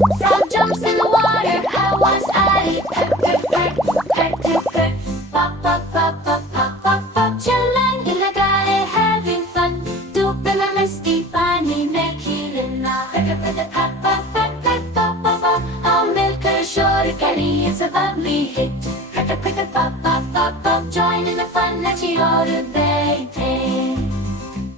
Frog jumps in the water, how was I? Peck, peck, peck, peck, peck, peck. Pop, pop, pop, pop, pop, pop, pop. Chilling in the guy having fun. Doop in the misty pani making na. Peck, peck, peck, pop, pop, peck, peck, pop, pop, pop. I'll milk her short caddy, it's a bubbly hit. Peck, peck, peck, pop, pop, pop, pop. Join in the fun that you ought to be.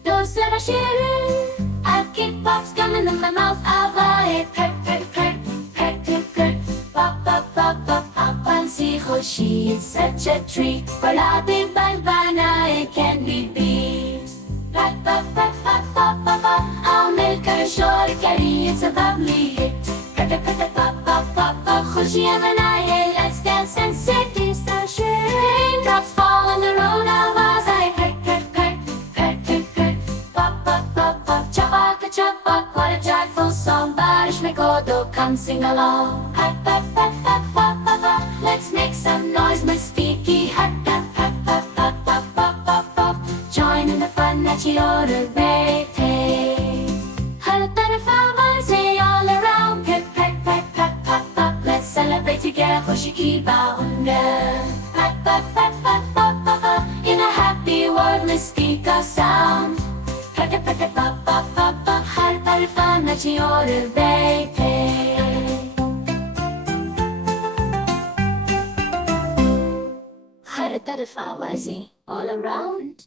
Those that are sharing, I'll keep pops coming in my mouth. I'll buy it. Peck, peck, peck, peck, peck, peck. Pop, pop, pop, pop, pop. Fancy Hoshi, it's such a treat. But I'll be bana, it can't be beat. Pop, pop, pop, pop, pop, pop, pop. I'll make her short caddy, it's a bubbly hit. Peck, peck, peck, pop, pop, pop, pop. Hoshi and I, hey, let's dance and say this the shit. Raindrops fall on the road, I'll vase. Peck, peck, peck, peck, peck, peck. Pop, pop, pop, pop. Chapak, chapak, what a joyful song. Barish me kodo, come sing along. Pop, pop, pop, pop, pop, pop, pop. Let's make some noise, my sticky hat. Pop, pop, pop, pop, pop, pop, pop, pop. Join in the fun that you ought to be. Heard that if I say all around. Peck, peck, peck, pop, pop, pop. Let's celebrate together, Hoshiki-ba under. Pop, pop, pop, pop, pop, pop, pop. In a happy world, mystica sound. Peck, peck, peck, pop, pop, pop, pop. Heard that if I'm that you ought to be. Heard that if I was all around.